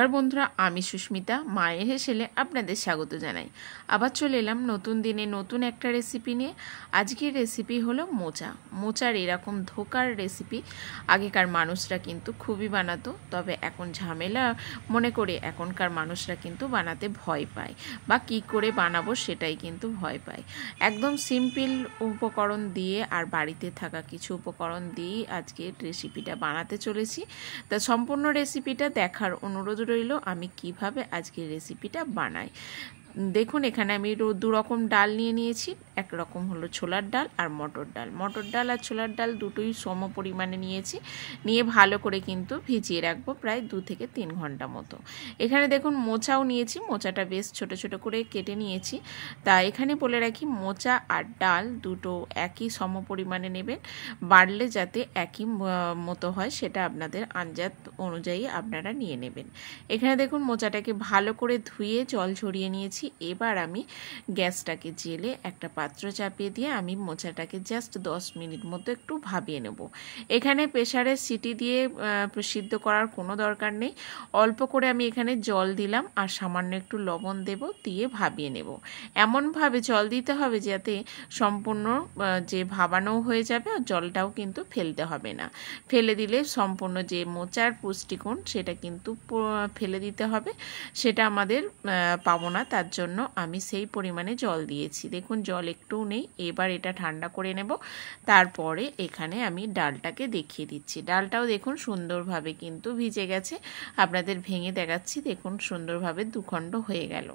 নমস্কার বন্ধুরা, আমি সুস্মিতা মায়ের হেসেলে আপনাদের স্বাগত জানাই। আবার চলে এলাম নতুন দিনে নতুন একটা রেসিপি নিয়ে। আজকের রেসিপি হলো মোচার এরকম ধোকার রেসিপি আগেকার মানুষরা কিন্তু খুবই বানাতো, তবে এখন ঝামেলা মনে করে এখনকার মানুষরা কিন্তু বানাতে ভয় পায়, বা কি করে বানাবো সেটাই কিন্তু ভয় পায়। একদম সিম্পল উপকরণ দিয়ে আর বাড়িতে থাকা কিছু উপকরণ দিয়েই আজকের রেসিপিটা বানাতে চলেছি। তা সম্পূর্ণ রেসিপিটা দেখার অনুরোধ রইল আমি কিভাবে আজকের রেসিপিটা বানাই। দেখুন, এখানে আমি দু রকম ডাল নিয়ে নিয়েছি। এক রকম হলো ছোলার ডাল আর মটর ডাল। মটর ডাল আর ছোলার ডাল দুটোই সম পরিমাণে নিয়েছি, নিয়ে ভালো করে কিন্তু ভিজিয়ে রাখবো প্রায় 2 থেকে 3 ঘন্টা মতো। এখানে দেখুন মোচাও নিয়েছি, মোচাটা বেশ ছোট ছোট করে কেটে নিয়েছি। তা এখানে বলে রাখি, মোচা আর ডাল দুটো একই সম পরিমাণে নেবেন, বাড়লে যাতে একই মতো হয় সেটা আপনাদের আন্দাজ অনুযায়ী আপনারা নিয়ে নেবেন। এখানে দেখুন মোচাটাকে ভালো করে ধুয়ে জল ঝরিয়ে নিয়েছি। এবার আমি গ্যাসটাকে জেলে একটা পাত্র চাপিয়ে দিয়ে আমি মোচাটাকে জাস্ট 10 মিনিট মতো একটু ভাবিয়ে নেব। এখানে প্রেসারে সিটি দিয়ে সিদ্ধ করার কোনো দরকার নেই। অল্প করে আমি এখানে জল দিলাম আর সামান্য একটু লবণ দেব, দিয়ে ভাবিয়ে নেব। এমনভাবে জল দিতে হবে যাতে সম্পূর্ণ যে ভাবানো হয়ে যাবে, আর জলটাও কিন্তু ফেলতে হবে না। ফেলে দিলে সম্পূর্ণ যে মোচার পুষ্টিগুণ সেটা কিন্তু ফেলে দিতে হবে, সেটা আমাদের পাবো না। তার জন্য আমি সেই পরিমাণে জল দিয়েছি। দেখুন জল একটুও নেই। এবার এটা ঠান্ডা করে নেব। তারপরে এখানে আমি ডালটাকে দেখিয়ে দিচ্ছি। ডালটাও দেখুন সুন্দরভাবে কিন্তু ভিজে গেছে। আপনাদের ভেঙে দেখাচ্ছি, দেখুন সুন্দরভাবে দুখণ্ড হয়ে গেল।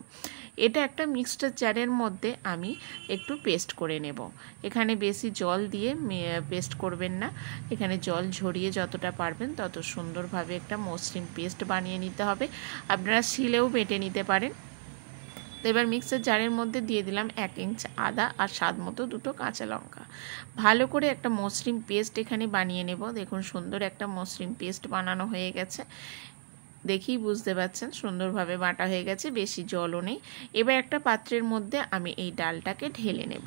এটা একটা মিক্সচার জারের মধ্যে আমি একটু পেস্ট করে নেব। এখানে বেশি জল দিয়ে পেস্ট করবেন না, এখানে জল ঝরিয়ে যতটা পারবেন তত সুন্দরভাবে একটা মসৃণ পেস্ট বানিয়ে নিতে হবে। আপনারা শিলেও বেটে নিতে পারেন। তো এবার মিক্সার জারের মধ্যে দিয়ে দিলাম 1 ইঞ্চ আদা আর স্বাদ মতো 2টো কাঁচা লঙ্কা। ভালো করে একটা মসৃণ পেস্ট এখানে বানিয়ে নেব। দেখুন সুন্দর একটা মসৃণ পেস্ট বানানো হয়ে গেছে, দেখেই বুঝতে পারছেন সুন্দরভাবে বাটা হয়ে গেছে, বেশি জলও নেই। এবার একটা পাত্রের মধ্যে আমি এই ডালটাকে ঢেলে নেব।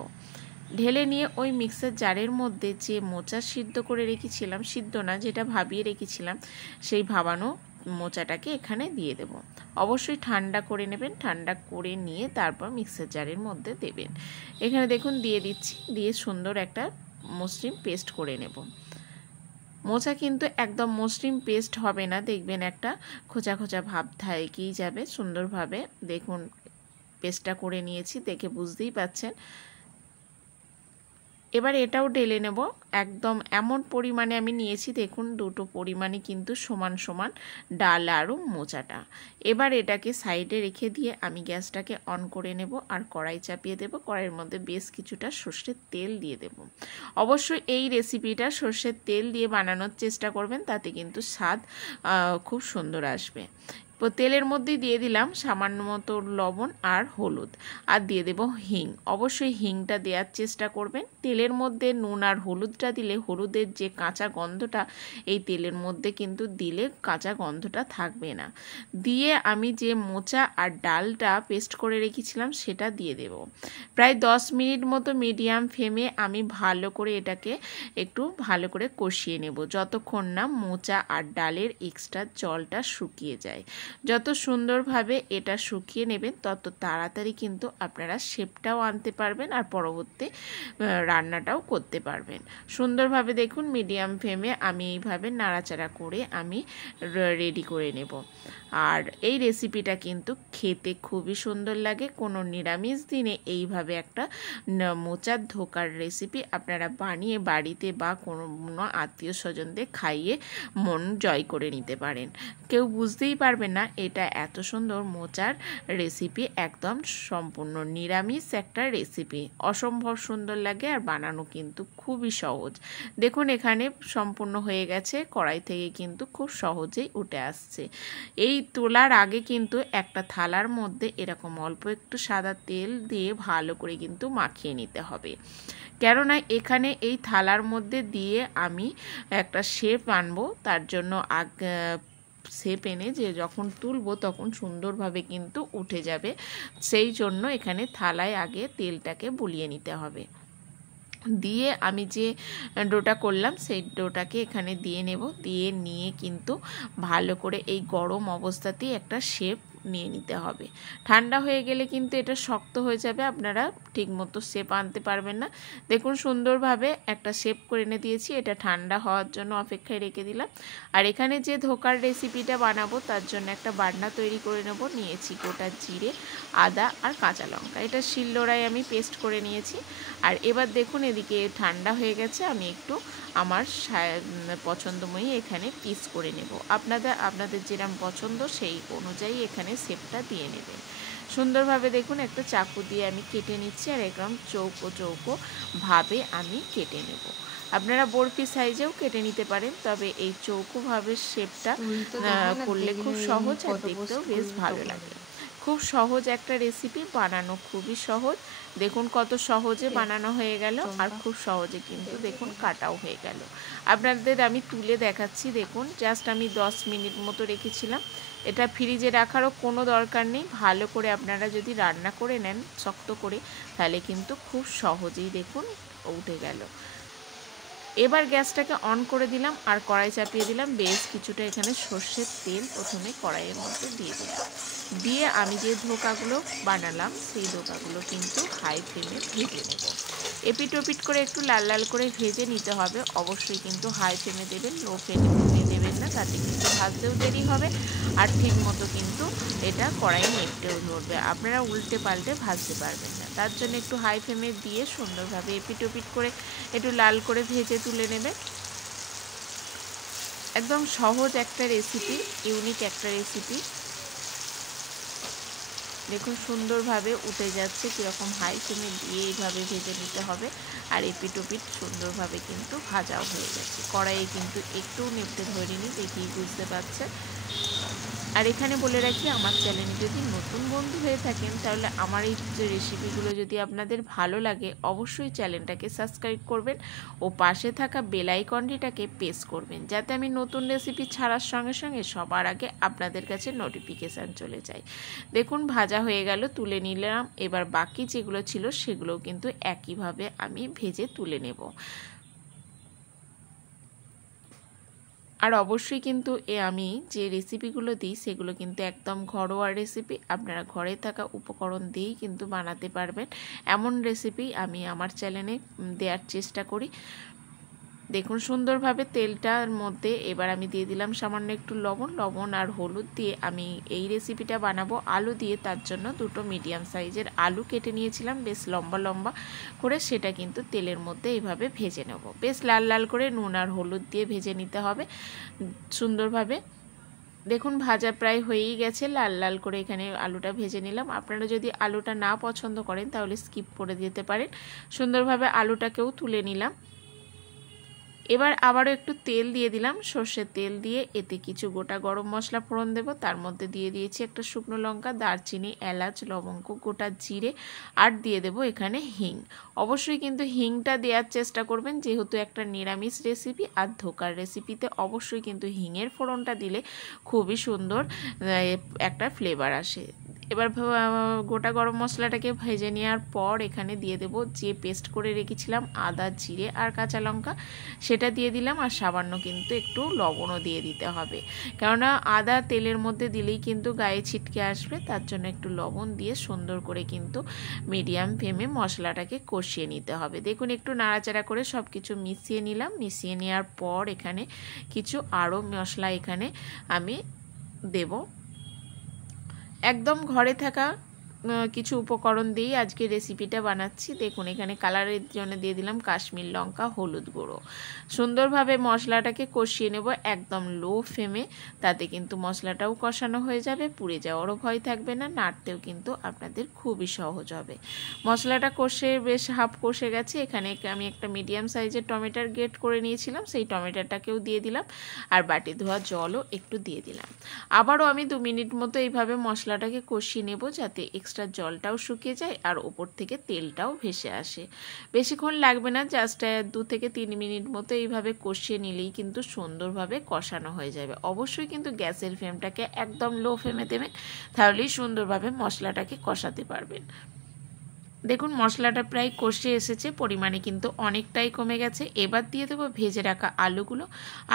ঢেলে নিয়ে ওই মিক্সার জারের মধ্যে যে মোচা সিদ্ধ করে রেখেছিলাম, সিদ্ধ না যেটা ভাবিয়ে রেখেছিলাম, সেই ভাবানো মোচাটাকে এখানে দিয়ে দেব। অবশ্যই ঠান্ডা করে নেবেন, ঠান্ডা করে নিয়ে তারপর মিক্সার জারের মধ্যে দেবেন। এখানে দেখুন দিয়ে দিচ্ছি, দিয়ে সুন্দর একটা মসৃণ পেস্ট করে নেব। মোচা কিন্তু একদম মসৃণ পেস্ট হবে না, দেখবেন একটা খোঁচা খোঁচা ভাব থেকেই যাবে। সুন্দরভাবে দেখুন পেস্টটা করে নিয়েছি, দেখে বুঝতেই পাচ্ছেন। এবার এটাও ঢেলে নেব। একদম এমন পরিমাণে আমি নিয়েছি, দেখুন দুটো পরিমাণে কিন্তু সমান সমান ডাল আর মোচাটা। এবার এটাকে সাইডে রেখে দিয়ে আমি গ্যাসটাকে অন করে নেব আর কড়াই চাপিয়ে দেব। কড়াইয়ের মধ্যে বেশ কিছুটা সর্ষের তেল দিয়ে দেব। অবশ্যই এই রেসিপিটা সর্ষের তেল দিয়ে বানানোর চেষ্টা করবেন, তাতে কিন্তু স্বাদ খুব সুন্দর আসবে। তেলের মধ্যে দিয়ে দিলাম সামান্য মতো লবণ আর হলুদ, আর দিয়ে দেব হিং। অবশ্যই হিংটা দেওয়ার চেষ্টা করবেন। তেলের মধ্যে নুন আর হলুদটা দিলে হলুদের যে কাঁচা গন্ধটা এই তেলের মধ্যে কিন্তু দিলে কাঁচা গন্ধটা থাকবে না। দিয়ে আমি যে মোচা আর ডালটা পেস্ট করে রেখেছিলাম সেটা দিয়ে দেব। প্রায় 10 মিনিট মতো মিডিয়াম ফ্লেমে আমি ভালো করে এটাকে একটু ভালো করে কষিয়ে নেব, যতক্ষণ না মোচা আর ডালের এক্সট্রা জলটা শুকিয়ে যায়। যত সুন্দরভাবে এটা শুকিয়ে নেবেন তত তাড়াতাড়ি কিন্তু আপনারা শেপটাও আনতে পারবেন আর পরবর্তী রান্নাটাও করতে পারবেন। সুন্দরভাবে দেখুন মিডিয়াম ফ্লেমে আমি এইভাবে নাড়াচাড়া করে আমি রেডি করে নেব। আর এই রেসিপিটা কিন্তু খেতে খুবই সুন্দর লাগে। কোনো নিরামিষ দিনে এইভাবে একটা মোচার ধোকার রেসিপি আপনারা বানিয়ে বাড়িতে বা কোনো আত্মীয় স্বজনদের খাইয়ে মন জয় করে নিতে পারেন। কেউ বুঝতেই পারবে না এটা এত সুন্দর মোচার রেসিপি। একদম সম্পূর্ণ নিরামিষ একটা রেসিপি, অসম্ভব সুন্দর লাগে আর বানানো কিন্তু খুবই সহজ। দেখুন এখানে সম্পূর্ণ হয়ে গেছে, কড়াই থেকে কিন্তু খুব সহজেই উঠে আসছে। এই তোলার আগে কিন্তু একটা থালার মধ্যে এরকম অল্প একটু সাদা তেল দিয়ে ভালো করে কিন্তু মাখিয়ে নিতে হবে, কেননা এখানে এই থালার মধ্যে দিয়ে আমি একটা শেপ আনবো। তার জন্য শেপ এনে যে যখন তুলবো তখন সুন্দরভাবে কিন্তু উঠে যাবে, সেই জন্য এখানে থালায় আগে তেলটাকে বুলিয়ে নিতে হবে। দিয়ে আমি যে ডোটা করলাম সেই ডোটাকে এখানে দিয়ে নেব, দিয়ে নিয়ে কিন্তু ভালো করে এই গরম অবস্থাতেই একটা শেপ নিয়ে নিতে হবে। ঠান্ডা হয়ে গেলে কিন্তু এটা শক্ত হয়ে যাবে, আপনারা ঠিকমতো শেপ আনতে পারবেন না। দেখুন সুন্দরভাবে একটা শেপ করে এনে দিয়েছি, এটা ঠান্ডা হওয়ার জন্য অপেক্ষায় রেখে দিলাম। আর এখানে যে ধোকার রেসিপিটা বানাবো তার জন্য একটা বাটনা তৈরি করে নেব। নিয়েছি গোটা জিরে, আদা আর কাঁচা লঙ্কা, এটা শিলনোড়ায় আমি পেস্ট করে নিয়েছি। আর এবার দেখুন এদিকে ঠান্ডা হয়ে গেছে, আমি একটু আমার পছন্দময়ী এখানে পিস করে নেব। আপনাদের যেরকম পছন্দ সেই অনুযায়ী এখানে শেপটা দিয়ে নেবেন। সুন্দরভাবে দেখুন একটা চাকু দিয়ে আমি কেটে নিচ্ছি, আর একদম চৌকো চৌকো ভাবে আমি কেটে নেব। আপনারা বরফি সাইজেও কেটে নিতে পারেন, তবে এই চৌকোভাবে শেপটা করলে খুব সহজ আর দেখতেও বেশ ভালো লাগে। খুব সহজ একটা রেসিপি, বানানো খুবই সহজ। দেখুন কত সহজে বানানো হয়ে গেল, আর খুব সহজে কিন্তু দেখুন কাটাও হয়ে গেল। আপনাদের আমি তুলে দেখাচ্ছি। দেখুন জাস্ট আমি 10 মিনিট মতো রেখেছিলাম, এটা ফ্রিজে রাখারও কোনো দরকার নেই। ভালো করে আপনারা যদি রান্না করে নেন শক্ত করে, তাহলে কিন্তু খুব সহজেই দেখুন উঠে গেল। এবার গ্যাসটাকে অন করে দিলাম আর কড়াই চাপিয়ে দিলাম। বেশ কিছুটা এখানে সর্ষের তেল প্রথমে কড়াইয়ের মধ্যে দিয়ে দিলাম, দিয়ে আমি যে ধোকাগুলো বানালাম সেই ধোকাগুলো কিন্তু হাই ফ্লেমে ভেজে নেব। এপিট ওপিট করে একটু লাল লাল করে ভেজে নিতে হবে। অবশ্যই কিন্তু হাই ফ্লেমে দেবেন, লো ফ্লেমে দেবেন না, তাতে কিন্তু ভাজতেও দেরি হবে আর ঠিক মতো কিন্তু এটা কড়াই নেড়তেও ধরবে, আপনারা উল্টে পাল্টে ভাজতে পারবেন না। তার জন্য একটু হাই ফ্লেমে দিয়ে সুন্দরভাবে এপিট ওপিট করে একটু লাল করে ভেজে তুলে নেবে। একদম সহজ একটা রেসিপি, ইউনিক একটা রেসিপি। দেখুন সুন্দরভাবে উঠে যাচ্ছে, কীরকম হাই ফ্লেমে দিয়ে এইভাবে ভেজে নিতে হবে। আর এপিট ওপিট সুন্দরভাবে কিন্তু ভাজাও হয়ে গেছে, কড়াইয়ে কিন্তু একটু নেড়তে ধরিনি, দেখেই বুঝতে পারছে। আর এখানে বলে রাখি, আমার চ্যানেলে যদি নতুন বন্ধু হয়ে থাকেন তাহলে আমার এই যে রেসিপিগুলো যদি আপনাদের ভালো লাগে অবশ্যই চ্যানেলটাকে সাবস্ক্রাইব করবেন ও পাশে থাকা বেল আইকনটিটাকে প্রেস করবেন, যাতে আমি নতুন রেসিপি ছাড়ার সঙ্গে সঙ্গে সবার আগে আপনাদের কাছে নোটিফিকেশান চলে যায়। দেখুন ভাজা হয়ে গেল, তুলে নিলাম। এবার বাকি যেগুলো ছিল সেগুলোও কিন্তু একইভাবে আমি ভেজে তুলে নেব। আর অবশ্যই কিন্তু আমি যে রেসিপিগুলো দিই সেগুলো কিন্তু একদম ঘরোয়া রেসিপি, আপনারা ঘরে থাকা উপকরণ দিয়েই কিন্তু বানাতে পারবেন। এমন রেসিপি আমি আমার চ্যানেলে দেওয়ার চেষ্টা করি। দেখুন সুন্দরভাবে তেলটার মধ্যে এবার আমি দিয়ে দিলাম সামান্য একটু লবণ আর হলুদ দিয়ে আমি এই রেসিপিটা বানাবো আলু দিয়ে। তার জন্য দুটো মিডিয়াম সাইজের আলু কেটে নিয়েছিলাম বেশ লম্বা লম্বা করে, সেটা কিন্তু তেলের মধ্যে এইভাবে ভেজে নেব। বেশ লাল লাল করে নুন আর হলুদ দিয়ে ভেজে নিতে হবে সুন্দরভাবে। দেখুন ভাজা প্রায় হয়েই গেছে, লাল লাল করে এখানে আলুটা ভেজে নিলাম। আপনারা যদি আলুটা না পছন্দ করেন তাহলে স্কিপ করে দিতে পারেন। সুন্দরভাবে আলুটাকেও তুলে নিলাম। এবার আবারও একটু তেল দিয়ে দিলাম, সর্ষের তেল দিয়ে এতে কিছু গোটা গরম মশলা ফোড়ন দেব। তার মধ্যে দিয়ে দিয়েছি একটা শুকনো লঙ্কা, দারচিনি, এলাচ, লবঙ্গ, গোটা জিরে, আর দিয়ে দেব এখানে হিং। অবশ্যই কিন্তু হিংটা দেওয়ার চেষ্টা করবেন, যেহেতু একটা নিরামিষ রেসিপি আর ধোকার রেসিপিতে অবশ্যই কিন্তু হিংয়ের ফোড়নটা দিলে খুবই সুন্দর একটা ফ্লেভার আসে। এবার গোটা গরম মশলাটাকে ভেজে নেওয়ার পর এখানে দিয়ে দেব যে পেস্ট করে রেখেছিলাম আদা, জিরে আর কাঁচা লঙ্কা, সেটা দিয়ে দিলাম। আর সামান্য কিন্তু একটু লবণও দিয়ে দিতে হবে, কেননা আদা তেলের মধ্যে দিলেই কিন্তু গায়ে ছিটকে আসবে। তার জন্য একটু লবণ দিয়ে সুন্দর করে কিন্তু মিডিয়াম ফ্লেমে মশলাটাকে কষিয়ে নিতে হবে। দেখুন একটু নাড়াচাড়া করে সব কিছু মিশিয়ে নিলাম। মিশিয়ে নেওয়ার পর এখানে কিছু আরও মশলা এখানে আমি দেব। একদম ঘরে থাকা কিছু উপকরণ দিয়েই আজকে রেসিপিটা বানাচ্ছি। দেখুন এখানে কালারের জন্য দিয়ে দিলাম কাশ্মীর লঙ্কা, হলুদ গুঁড়ো। সুন্দরভাবে মশলাটাকে কষিয়ে নেব একদম লো ফ্লেমে, তাতে কিন্তু মশলাটাও কষানো হয়ে যাবে, পুড়ে যাওয়ারও ভয় থাকবে না, নাড়তেও কিন্তু আপনাদের খুবই সহজ হবে। মশলাটা কষে বেশ হাফ কষে গেছে। এখানে আমি একটা মিডিয়াম সাইজের টমেটোর গ্রেট করে নিয়েছিলাম, সেই টমেটোটাকেও দিয়ে দিলাম আর বাটি ধোয়া জলও একটু দিয়ে দিলাম। আবারও আমি 2 মিনিট মতো এইভাবে মশলাটাকে কষিয়ে নেব, যাতে এক্সট্রা জলটাও শুকিয়ে যায় আর ওপর থেকে তেলটাও ভেসে আসে। বেশিক্ষণ লাগবে না, জাস্ট 2 থেকে 3 মিনিট মতো এইভাবে কষিয়ে নিলেই কিন্তু সুন্দরভাবে কষানো হয়ে যাবে। অবশ্যই কিন্তু গ্যাসের ফ্লেমটাকে একদম লো ফ্লেমে দেবেন, তাহলেই সুন্দরভাবে মশলাটাকে কষাতে পারবেন। দেখুন মশলাটা প্রায় কষে এসেছে, পরিমাণে কিন্তু অনেকটাই কমে গেছে। এবার দিয়ে দেবো ভেজে রাখা আলুগুলো।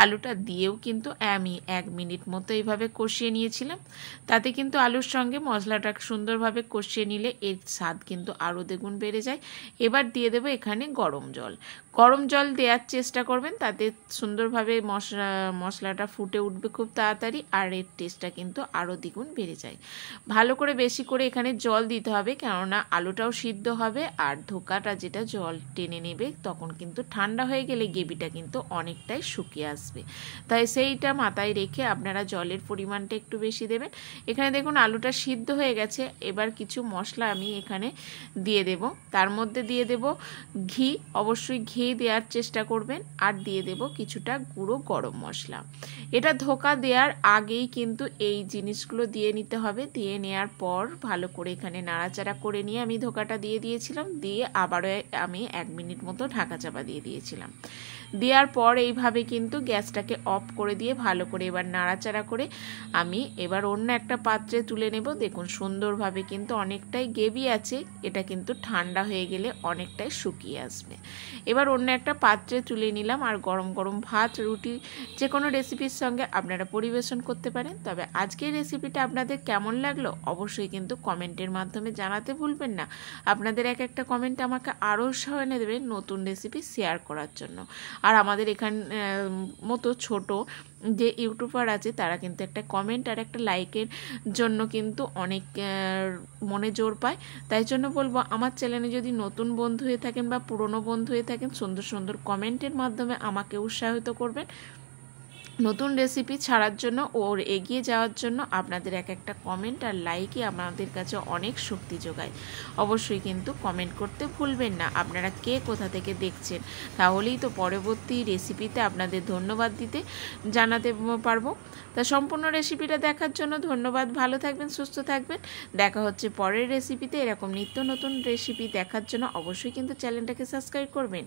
আলুটা দিয়েও কিন্তু আমি 1 মিনিট মতো এইভাবে কষিয়ে নিয়েছিলাম। তাতে কিন্তু আলুর সঙ্গে মশলাটা সুন্দরভাবে কষিয়ে নিলে এর স্বাদ কিন্তু আরও দ্বিগুণ বেড়ে যায়। এবার দিয়ে দেবো এখানে গরম জল। গরম জল দেওয়ার চেষ্টা করবেন, তাতে সুন্দরভাবে মশলাটা ফুটে উঠবে খুব তাড়াতাড়ি, আর এর টেস্টটা কিন্তু আরও দ্বিগুণ বেড়ে যায়। ভালো করে বেশি করে এখানে জল দিতে হবে, কেননা আলুটাও সিদ্ধ হবে আর ধোকাটা যেটা জল টেনে নেবে, তখন কিন্তু ঠান্ডা হয়ে গেলে গ্রেভিটা কিন্তু অনেকটাই শুকিয়ে আসবে। তাই সেইটা মাথায় রেখে আপনারা জলের পরিমাণটা একটু বেশি দেবেন। এখানে দেখুন আলুটা সিদ্ধ হয়ে গেছে। এবার কিছু মশলা আমি এখানে দিয়ে দেব। তার মধ্যে দিয়ে দেব ঘি, অবশ্যই ঘি দেওয়ার চেষ্টা করবেন, আর দিয়ে দেব কিছুটা গুঁড়ো গরম মশলা। এটা ধোকা দেওয়ার আগেই কিন্তু এই জিনিসগুলো দিয়ে নিতে হবে। দিয়ে নেওয়ার পর ভালো করে এখানে নাড়াচাড়া করে নিয়ে আমি ধোকাটা দিয়ে দিয়েছিলাম। দিয়ে আবারও আমি 1 মিনিট মতো ঢাকা চাপা দিয়ে দিয়েছিলাম। দেওয়ার পর এইভাবে কিন্তু গ্যাসটাকে অফ করে দিয়ে ভালো করে এবার নাড়াচাড়া করে আমি এবার অন্য একটা পাত্রে তুলে নেব। দেখুন সুন্দরভাবে কিন্তু অনেকটাই গ্রেভি আছে, এটা কিন্তু ঠান্ডা হয়ে গেলে অনেকটাই শুকিয়ে আসবে। এবার অন্য একটা পাত্রে তুলে নিলাম, আর গরম গরম ভাত, রুটি, যে কোনো রেসিপির সঙ্গে আপনারা পরিবেশন করতে পারেন। তবে আজকের রেসিপিটা আপনাদের কেমন লাগলো অবশ্যই কিন্তু কমেন্টের মাধ্যমে জানাতে ভুলবেন না। আপনাদের এক একটা কমেন্ট আমাকে আরও উৎসাহ এনে দেবে নতুন রেসিপি শেয়ার করার জন্য। আর আমাদের এখান মতো ছোট যে ইউটিউবার আছে তারা কিন্তু একটা কমেন্ট আর একটা লাইকের জন্য কিন্তু অনেক মনে জোর পায়। তাই জন্য বলবো, আমার চ্যানেলে যদি নতুন বন্ধু হয়ে থাকেন বা পুরনো বন্ধু হয়ে থাকেন, সুন্দর সুন্দর কমেন্টের মাধ্যমে আমাকে উৎসাহিত করবেন নতুন রেসিপি ছাড়ার জন্য ওর এগিয়ে যাওয়ার জন্য। আপনাদের এক একটা কমেন্ট আর লাইকই আমাদের কাছে অনেক শক্তি যোগায়। অবশ্যই কিন্তু কমেন্ট করতে ভুলবেন না আপনারা কে কোথা থেকে দেখছেন, তাহলেই তো পরবর্তী রেসিপিতে আপনাদের ধন্যবাদ দিতে জানাতে পারবো। তা সম্পূর্ণ রেসিপিটা দেখার জন্য ধন্যবাদ। ভালো থাকবেন, সুস্থ থাকবেন। দেখা হচ্ছে পরের রেসিপিতে। এরকম নিত্য নতুন রেসিপি দেখার জন্য অবশ্যই কিন্তু চ্যানেলটাকে সাবস্ক্রাইব করবেন।